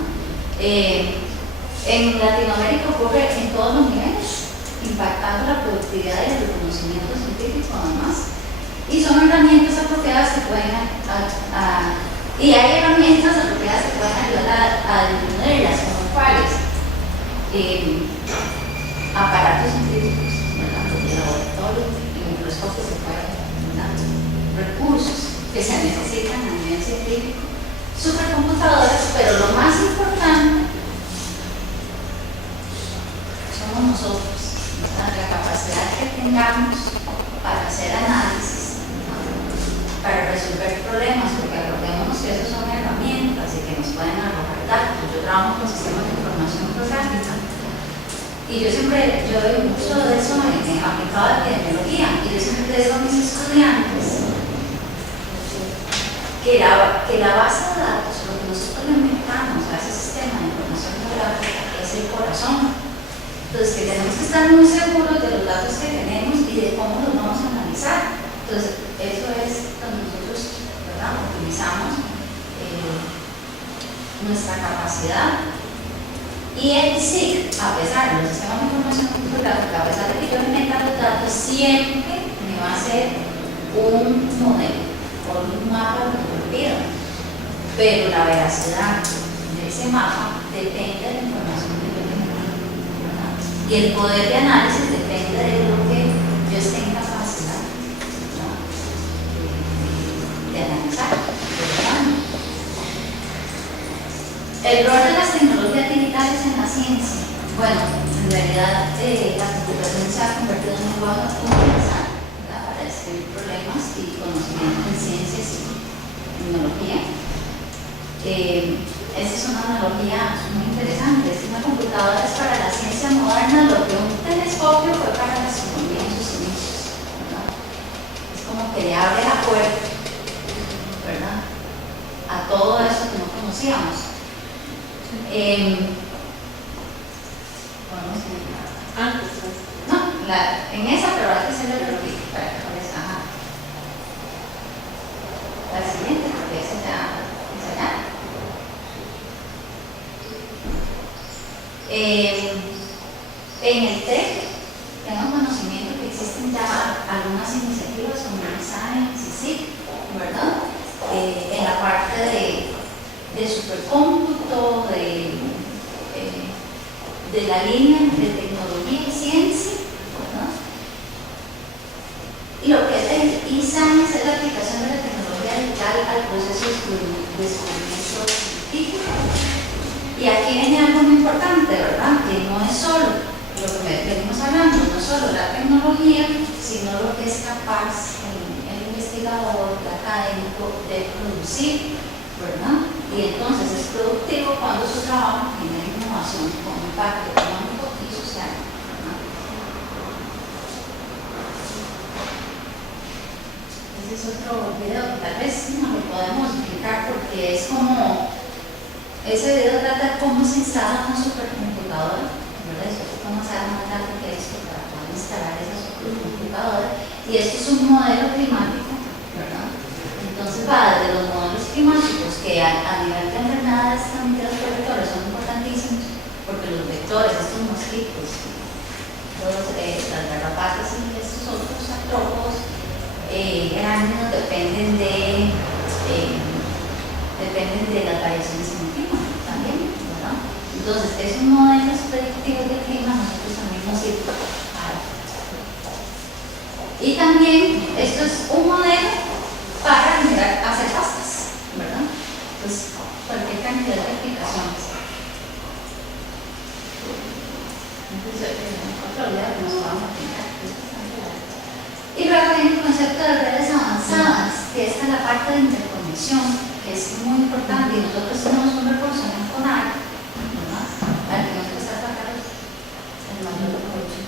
En Latinoamérica ocurre en todos los niveles, impactando la productividad y el reconocimiento científico además. Y son herramientas apropiadas que pueden y hay herramientas apropiadas que pueden ayudar a disminuirlas, como cuáles. Aparatos científicos, ¿verdad? De laboratorio, microscopios se pueden, ¿verdad? Recursos que se necesitan a nivel científico, supercomputadoras, pero lo más importante somos nosotros, ¿verdad? La capacidad que tengamos para hacer análisis, ¿verdad? Para resolver problemas, porque recordémonos que esas son herramientas y que nos pueden arrojar datos. Yo trabajo con sistemas de información geográfica y yo doy mucho de eso aplicado a la epidemiología, y yo siempre les digo a mis estudiantes que la base de datos, lo que nosotros le inventamos a ese sistema de información geográfica es el corazón. Entonces, que tenemos que estar muy seguros de los datos que tenemos y de cómo los vamos a analizar. Entonces, eso es donde nosotros, ¿verdad?, utilizamos nuestra capacidad. Y el SIG, a pesar de los sistemas de información geográfica, a pesar de que yo le meta los datos, siempre me va a hacer un modelo o un mapa de lo que pido. Pero la veracidad de ese mapa depende de la información que yo tenga, ¿verdad? Y el poder de análisis depende de lo que yo esté en capacidad, ¿verdad?, de analizar, ¿verdad? El rol de las tecnologías digitales en la ciencia. Bueno, en realidad la computación se ha convertido en un lenguaje universal, ¿verdad?, para describir problemas y conocimientos en ciencias y tecnología. Esa es una analogía muy interesante. Una computadora es para la ciencia moderna lo que un telescopio fue para la astronomía en sus inicios, ¿verdad? Es como que le abre la puerta, ¿verdad?, a todo eso que no conocíamos. No, en esa, pero hay que hacerle el repito para que aparezca. La siguiente, porque esa ya es allá. En el TEC tengo conocimiento que existen ya algunas iniciativas como Science y SIG, ¿verdad? En la parte de supercómputo, de la línea de tecnología y ciencia, ¿verdad? Y lo que es el e-science es la aplicación de la tecnología digital al proceso de descubrimiento científico. Y aquí viene algo muy importante, ¿verdad?, que no es solo lo que venimos hablando, no solo la tecnología, sino lo que es capaz el investigador, el académico de producir, ¿verdad? Y entonces es productivo cuando su trabajo genera innovación con impacto económico y social, ¿verdad? Ese es otro video que tal vez no lo podemos explicar porque es como ese video trata cómo se instala una supercomputadora, ¿verdad? Después vamos a dar más datos que esto para poder instalar esa supercomputadora. Y esto es un modelo climático, ¿verdad? Entonces va desde los modelos climáticos que a nivel de enfermedades transmitidas por vectores son importantísimos, porque los vectores, estos mosquitos, las garrapatas y estos otros artrópodos grandes dependen de las variaciones en el clima también, ¿verdad? Entonces, esos modelos predictivos del clima nosotros también nos sirven para. Y también, esto es un modelo para hacer pastas, ¿verdad? Pues cualquier cantidad de aplicaciones. Y luego viene el concepto de redes avanzadas, que esta es la parte de interconexión, que es muy importante, y nosotros tenemos un recurso en el CONAC, ¿verdad? Al que nos cuesta sacar el mayor provecho.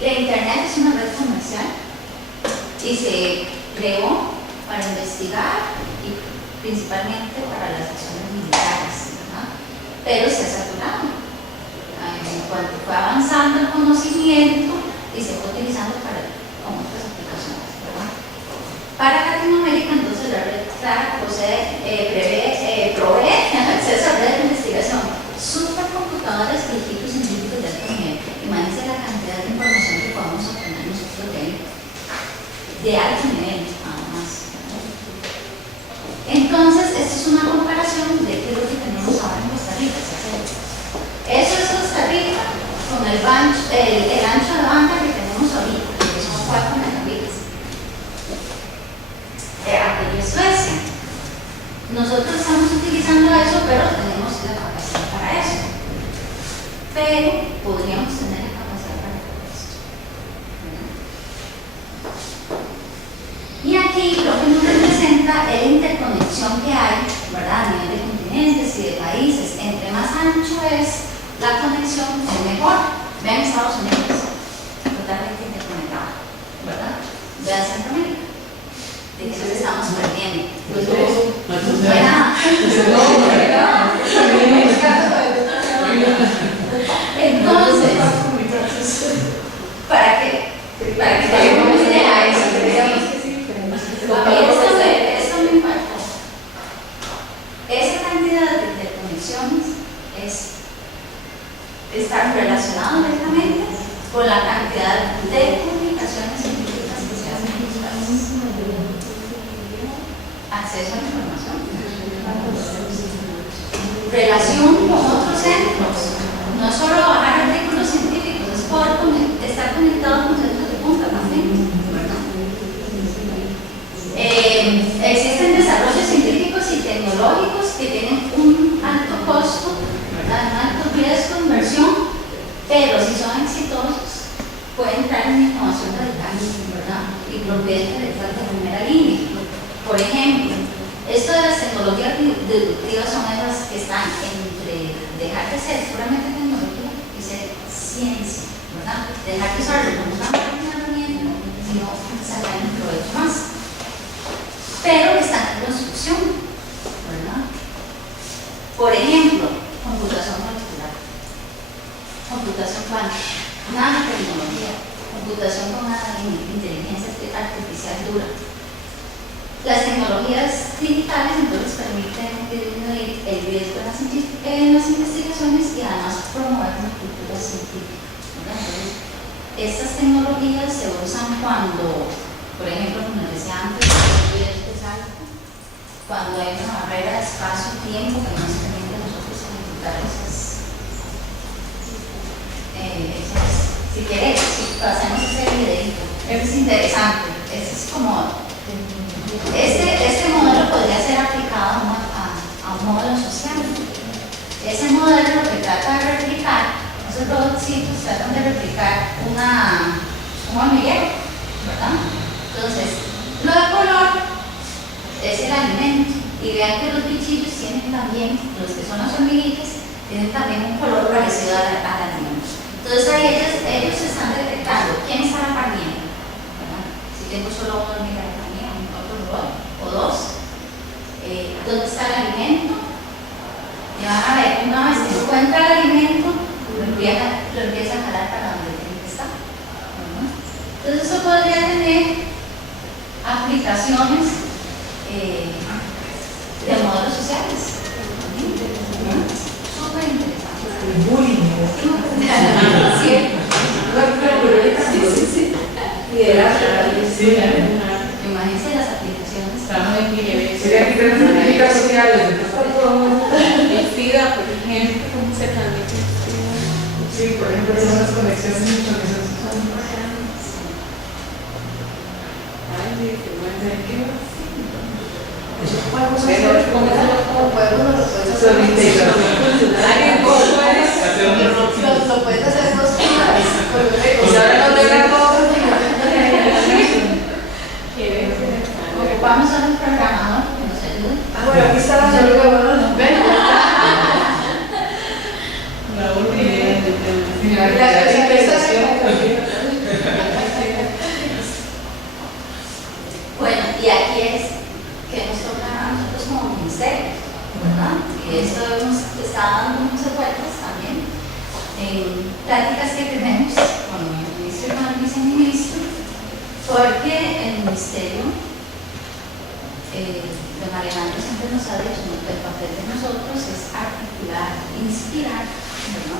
La Internet es una red comercial y se creó para investigar y principalmente para las acciones militares, ¿verdad? Pero se ha saturado. Cuando fue avanzando el conocimiento y se fue utilizando para otras aplicaciones, ¿verdad? Para Latinoamérica, entonces, la red CLAC provee acceso a redes de investigación, supercomputadoras y equipos científicos de alto nivel. Imagínense la cantidad de información que podemos obtener nosotros de alto nivel, además. Entonces, esto es una comparación de qué es lo que tenemos ahora en Costa Rica. Eso es Costa Rica con el ancho de banda que tenemos ahorita, que son 4 megabits. Aquí es Suecia. Nosotros estamos utilizando eso, pero tenemos la capacidad para eso. Pero podríamos tener la capacidad para esto. Y aquí lo que nos representa es la interconexión que hay, ¿verdad? A nivel de continentes y de países. Entre más ancho es la conexión, es mejor. Vean Estados Unidos, totalmente interconectado, ¿verdad? Vean Centroamérica. ¿De qué nos estamos perdiendo? Pues entonces, para que tengamos una idea, esto me impactó. Esa cantidad de interconexiones está relacionada directamente con la cantidad de publicaciones científicas que se hacen en los países. Acceso a la información, relación con otros centros, no solo bajar artículos científicos, es poder estar conectado con centros de punta también, ¿verdad? Existen desarrollos científicos y tecnológicos que tienen un alto costo, ¿verdad? Un alto riesgo de inversión, pero si son exitosos pueden traer una innovación radical, ¿verdad? Y propiedades intelectuales de primera línea. Por ejemplo, esto de las tecnologías disruptivas son esas que están entre dejar de ser puramente tecnología y ser ciencia, ¿verdad? Dejar de usarlo como una herramienta, sino sacar un provecho más. Pero están en construcción, ¿verdad? Por ejemplo, computación molecular, computación cuántica, nanotecnología, computación con inteligencia artificial dura. Las tecnologías digitales entonces permiten disminuir el riesgo en las investigaciones y además promover una cultura científica, ¿verdad? Entonces, estas tecnologías se usan cuando, por ejemplo, como les decía antes, el riesgo es alto, cuando hay una barrera de espacio-tiempo que no nos permite a nosotros ejecutar si querés, si pasemos ese videito, es interesante, es como. Este modelo podría ser aplicado a un modelo social. Ese modelo lo que trata de replicar, esos robotcitos tratan de replicar un hormiguero, ¿verdad? Entonces, lo de color es el alimento. Y vean que los bichillos tienen también, los que son las hormiguitas, tienen también un color parecido al alimento. Entonces ahí ellos están detectando quién está la pariendo, ¿verdad? Si tengo solo una hormiga o dos, dónde está el alimento, y van a ver, una vez que encuentra el alimento, lo empieza a jalar para donde tiene que estar. Entonces eso podría tener aplicaciones de modelos sociales. Súper interesante. El bullying. Sí. Imagínense las aplicaciones. Estamos en Guinea. Sería que tenemos políticas sociales. El SIDA, por ejemplo, ¿cómo se transmite? Sí, por ejemplo, son las conexiones mucho que son. Ay, sí, qué bueno. ¿Qué más? Podemos hacer como podemos hacer integración Alguien lo puedes hacer dos pilares. Y ahora no te grabo. Ocupamos a un programador que nos ayude. Bueno, aquí está la solución. Ven. La última. Bueno, y aquí es que nos toca a nosotros como ministerio, ¿verdad? Y esto está dando muchas vueltas también en pláticas que tenemos con el ministro y con el viceministro, porque el ministerio, don Alejandro siempre nos ha dicho que el papel de nosotros es articular, inspirar, ¿verdad?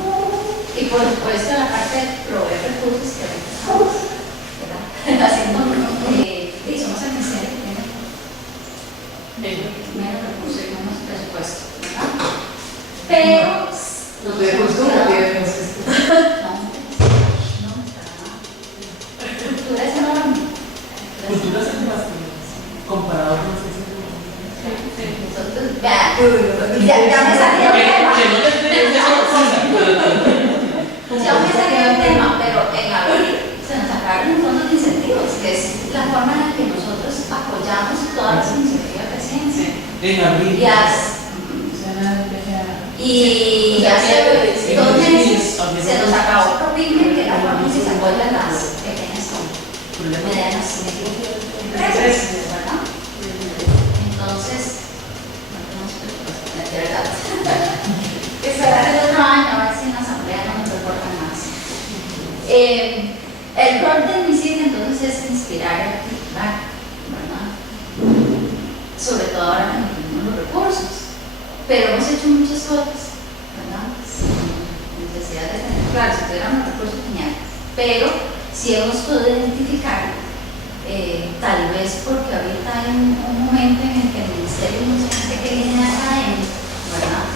Y por supuesto la parte de proveer recursos que ahorita estamos, ¿verdad? Haciendo y somos el ministerio que tiene menos recursos y menos presupuesto, ¿verdad? Pero De cultura tienes. no, cultura es enorme. Cultura es bastante comparado con los que Entonces, ya me salió el tema. Ya me salió el tema, pero en abril se nos sacaron fondos de incentivos, que es la forma en la que nosotros apoyamos todas las iniciativas de ciencia. en abril. Y hace 2 meses se nos acabó Propime, que es la forma en que se apoyan las pequeñas y medianas empresas, ¿verdad? Entonces, no tenemos presupuesto, de verdad. Esperar el otro año a ver si en la asamblea no nos reportan más. El rol del MISID entonces es inspirar y articular, ¿verdad? Sobre todo ahora que no tenemos los recursos. Pero hemos hecho muchas cosas, ¿verdad? Sin necesidad de tener, claro, si tuviéramos recursos genial, pero si hemos podido identificar, tal vez porque ahorita hay un momento en el que el ministerio y mucha gente que viene de academia, ¿verdad?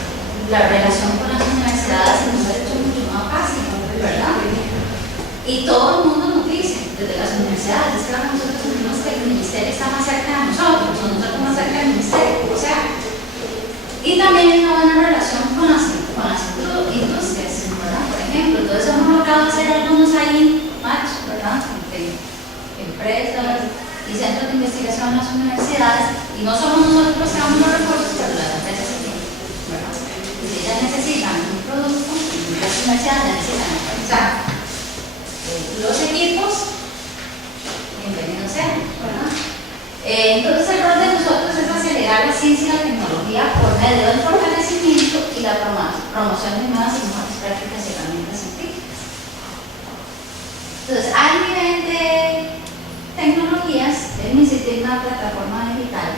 La relación con las universidades nos ha hecho mucho más fácil, ¿verdad? Y todo el mundo nos dice, desde las universidades, es que ahora nosotros sentimos que el ministerio está más cerca de nosotros, o nosotros más cerca del ministerio, o sea. Y también hay una buena relación con las industrias, ¿verdad? Por ejemplo, entonces hemos logrado hacer algunos ahí match, ¿verdad? Entre empresas y centros de investigación en las universidades, y no somos nosotros los que damos los recursos, pero las empresas sí tienen, ¿verdad? Y si ellas necesitan un producto, las universidades necesitan organizar los equipos, bienvenidos sean, ¿verdad? Entonces el rol de nosotros es acelerar la ciencia y la tecnología por medio del fortalecimiento y la promoción de nuevas y mejores prácticas y herramientas científicas. Entonces, a nivel de tecnologías, el MISID tiene una plataforma digital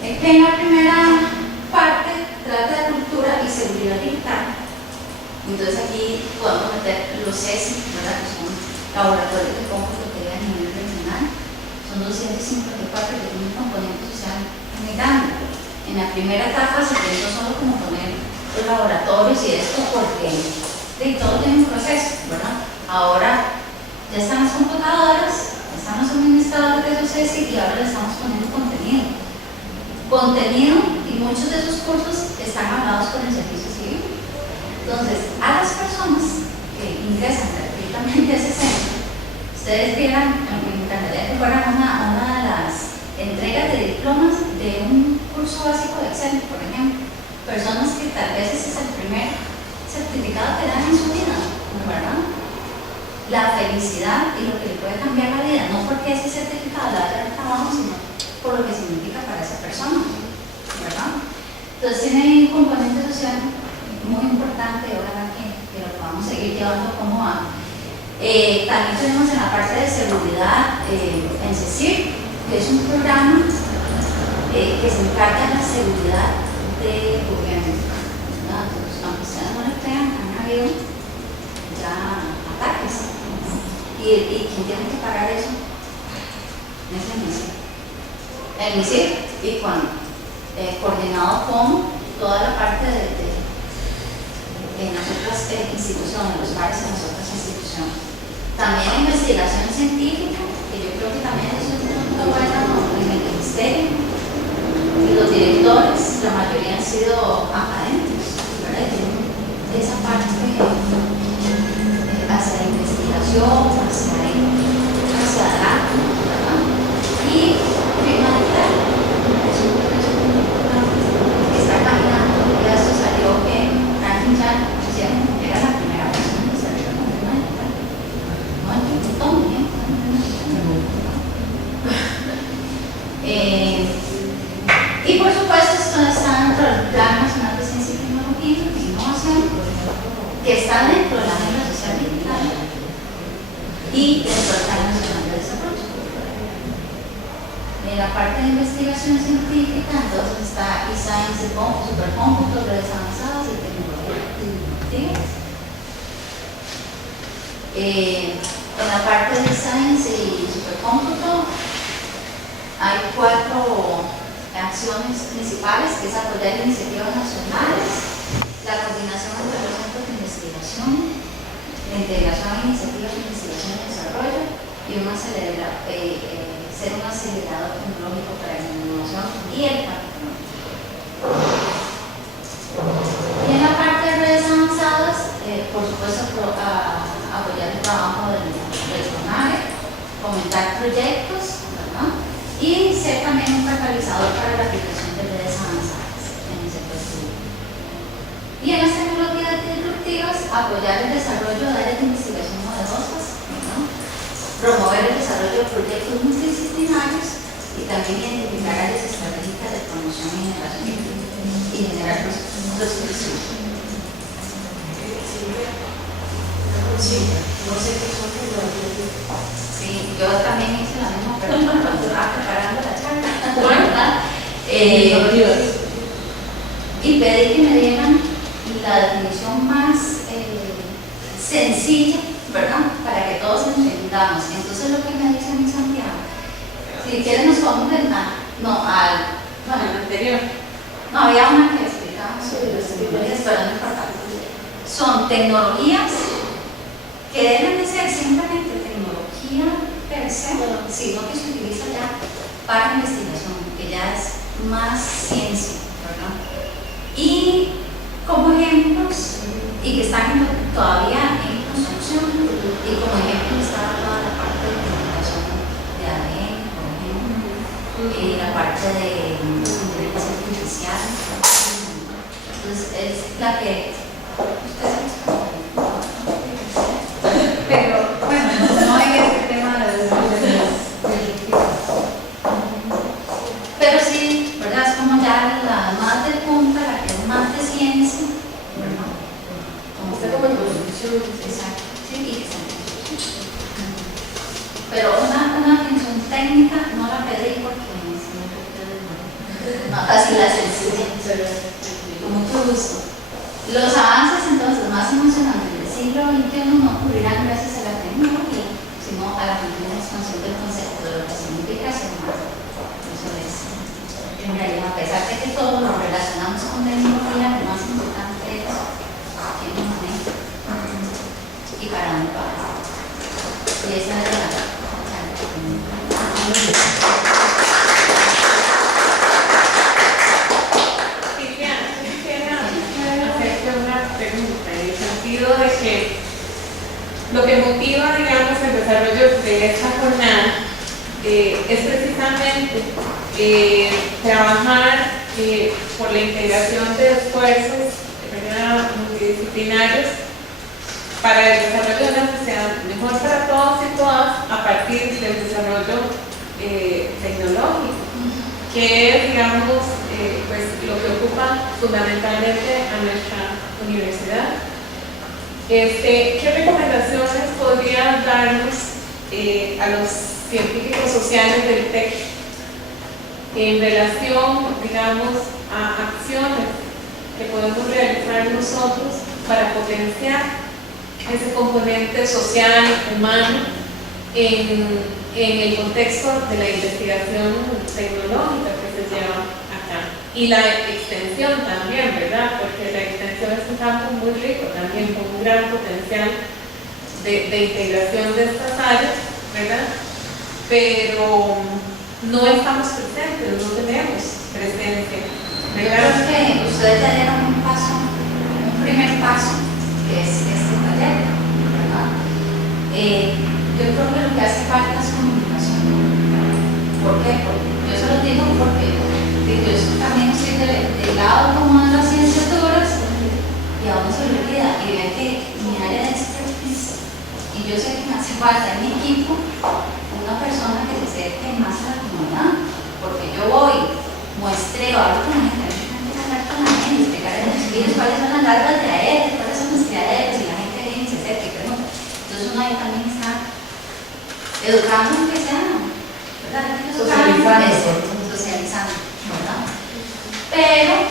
que en la primera parte trata de cultura y seguridad digital. Entonces aquí podemos meter los CESI, ¿verdad? Que son laboratorios de cómputo que hay a nivel regional. Son 254 que tienen un componente social muy grande. En la primera etapa se pensó solo como poner los laboratorios y esto porque todo tiene un proceso, ¿verdad? Ahora ya están las computadoras, ya están los administradores de esos CESI y ahora le estamos poniendo contenido. Contenido, y muchos de esos cursos están hablados con el servicio civil. Entonces, a las personas que ingresan gratuitamente a ese centro, ustedes vieran, me encantaría que fueran una de las entregas de diplomas de un curso básico de Excel, por ejemplo. Personas que tal vez ese es el primer certificado que dan en su vida, ¿verdad? La felicidad y lo que le puede cambiar la vida, no porque ese certificado le haya dado trabajo, sino por lo que significa para esa persona. Entonces tiene un componente social muy importante, ojalá que lo podamos seguir llevando como va. También tenemos en la parte de seguridad en CECIR, que es un programa que se encarga de la seguridad del gobierno. Aunque ustedes no lo crean, han habido ya ataques. ¿Y quién tiene que pagar eso? Es el MISIR. El MISIR, y coordinado con toda la parte de las otras instituciones, los bares en las otras instituciones. También investigación científica, que yo creo que también eso es un punto bueno en el ministerio. Y los directores, la mayoría han sido académicos, ¿verdad? Tienen esa parte hacia la investigación, hacia adelante, ¿verdad? Y humanidad, es un proceso que está caminando. Ya esto salió que Franklin ya era la primera persona que salió con humanidad. No hay un montón de tiempo. Y por supuesto, esto está dentro del Plan Nacional de Ciencia y Tecnología e Innovación, que está dentro de la Agenda Social Militar y dentro del Plan Nacional de Desarrollo. En la parte de investigación científica, entonces está eScience, supercómputos, redes avanzadas y tecnologías disruptivas. En la parte de eScience y supercómputo hay 4 acciones principales, que es apoyar iniciativas nacionales, la coordinación entre los centros de investigación, la integración de iniciativas de investigación y desarrollo y ser un acelerador tecnológico para la innovación y el cambio tecnológico. Y en la parte de redes avanzadas, por supuesto, apoyar el trabajo del CONAVE, fomentar proyectos, ¿verdad? Y ser también un catalizador para la aplicación de redes avanzadas en el sector público. Y en las tecnologías disruptivas, apoyar el desarrollo de áreas de investigación novedosas, ¿no? Promover el desarrollo de proyectos multidisciplinarios y también identificar áreas estratégicas de promoción y generación y generar prospección. No sé qué son tecnologías. Sí, yo también hice la misma pregunta cuando estaba preparando la charla. Y pedí que me dieran la definición más sencilla, ¿verdad? Para que todos entendamos. Entonces, lo que me dice a mí Santiago, si quieren nos podemos intentar. Bueno, el anterior. No, había una que explicaba sobre las tecnologías, pero no importa. Son tecnologías que deben de ser simplemente tecnología per se, sino que se utiliza ya para investigación, que ya es más ciencia, ¿verdad? Y como ejemplos, y que están todavía en construcción, y como ejemplo está toda la parte de comunicación de ADN, por ejemplo, y la parte de inteligencia artificial. Entonces, es la que ustedes pero bueno, no hay este tema de pero sí, ¿verdad? Es como ya la más de punta, la que es más de ciencia, ¿verdad? Está como en construcción. Exacto, sí, y que está en construcción. Pero una atención técnica no la pedí porque no, así la sencilla. Con mucho gusto. Los avances entonces más emocionantes del siglo XXI no ocurrirán gracias a la tecnología, sino a la continua expansión del concepto de lo que significa ser humano. Eso es, en realidad, a pesar de que todos nos relacionamos con tecnología, lo más importante es quién nos maneja y para dónde va. Y esa es la charla que tenemos. De que lo que motiva, digamos, el desarrollo de esta jornada es precisamente trabajar por la integración de esfuerzos multidisciplinarios para el desarrollo de una sociedad mejor para todos y todas a partir del desarrollo tecnológico, que es, digamos, pues, lo que ocupa fundamentalmente a nuestra universidad. ¿Qué recomendaciones podría darnos a los científicos sociales del TEC en relación, digamos, a acciones que podemos realizar nosotros para potenciar ese componente social, humano, en el contexto de la investigación tecnológica que se lleva acá? Y la extensión también, ¿verdad? Porque la extensión es un campo muy rico también, con un gran potencial de integración de estas áreas, ¿verdad? Pero no estamos presentes, no tenemos presencia, ¿verdad? Creo que ustedes ya dieron un primer paso, que es este taller, ¿verdad? Yo creo que lo que hace falta es comunicación. ¿Por qué? Porque yo se lo digo porque yo también estoy del lado como de las ciencias duras y a uno se le olvida y ve que mi área de expertise, y yo sé que me hace falta en mi equipo una persona que se acerque más a la comunidad, porque yo voy, muestreo, hablo con la gente, hablar con la gente, explicar a los estudios cuáles son las larvas de aéreos, cuáles son los criaderos, y la gente viene y se acerca y pregunta. Entonces uno ahí también está educando en que sea, ¿verdad? Socializando, ¿verdad? Pero,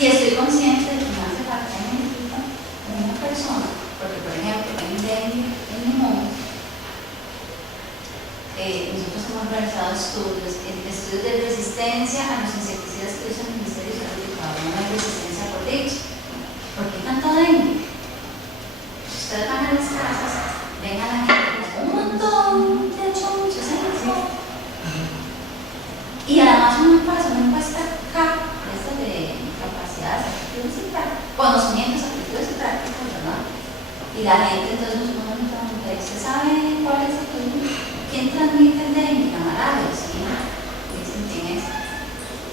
y estoy consciente de que me hace falta en mi equipo una persona, porque por ejemplo en Limón, nosotros hemos realizado estudios de resistencia a los insecticidas que usa el Ministerio de Salud, y todavía no hay resistencia por dicho. ¿Por qué tanto dengue? Si ustedes van a las casas, ven a la gente con un montón de chunchos en el suelo. Y además uno pasa una encuesta acá, esta de capacidades, aptitudes y prácticas, conocimientos, aptitudes y prácticas, ¿verdad? Y la gente entonces uno me pregunta, ¿usted sabe cuál es el tuyo? ¿Quién transmite el dengue? La malaria, ¿sí? Dicen quién es.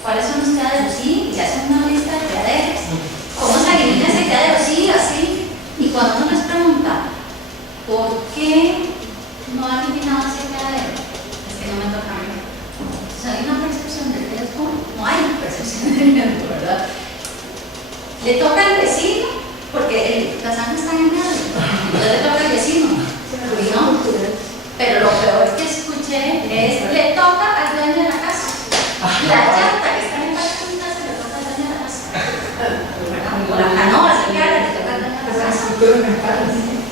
¿Cuáles son los criaderos? Sí, y hacen una lista de criaderos. ¿Cómo se elimina ese criadero? Sí, así. Y cuando uno les pregunta, ¿por qué no ha eliminado ese criadero? Es que no me toca a mí. O sea, hay una percepción del riesgo, no hay una percepción del riesgo, ¿verdad? Le toca al vecino, porque la sangre está en medio. Entonces le toca al vecino. ¿No? Pero lo peor que escuché es, le toca al dueño de la casa. La llanta que está en el patio de mi casa le toca al dueño de la casa. O la canoa, le toca al dueño de la casa.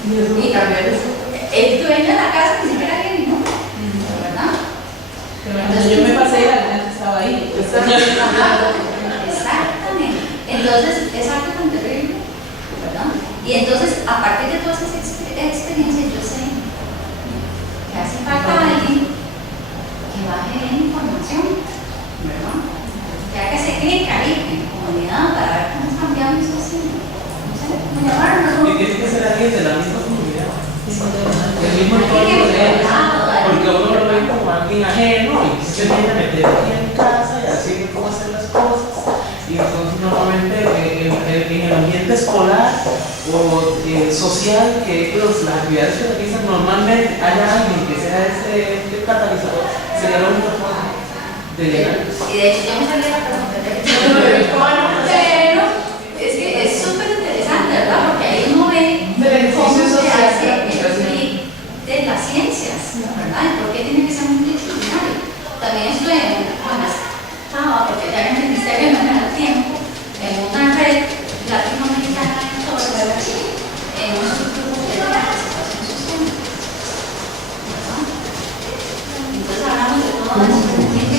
Y el dueño de la casa ni siquiera viene, ¿no? ¿Verdad? Entonces yo me pasé y la gente estaba ahí. Exactamente. Entonces es algo tan terrible, ¿verdad? Y entonces, a partir de todas esas experiencias, yo sé que hace falta alguien que baje bien información, ¿verdad? Que haga ese clic ahí en la comunidad para ver cómo es cambiando eso así. No sé cómo llamarlo. Y tiene que ser alguien de la misma comunidad. El mismo entorno de ellos. Porque uno lo ve como alguien ajeno y se viene a meter aquí en casa y así cómo hacer las cosas. Y entonces normalmente en el ambiente escolar o social, que las actividades que realizan, normalmente haya alguien que sea este catalizador, sería la única forma de llegar. Y de hecho yo me salí a la pregunta, pero es que es súper interesante, ¿verdad? Porque ahí uno ve cómo se hace el clic de las ciencias, ¿verdad? Y por qué tiene que ser multidisciplinario. También estoy porque ya en el Ministerio no me da tiempo, en una red latinoamericana en todo el Brasil, en unos grupos de participación social. Entonces hablamos de todo eso.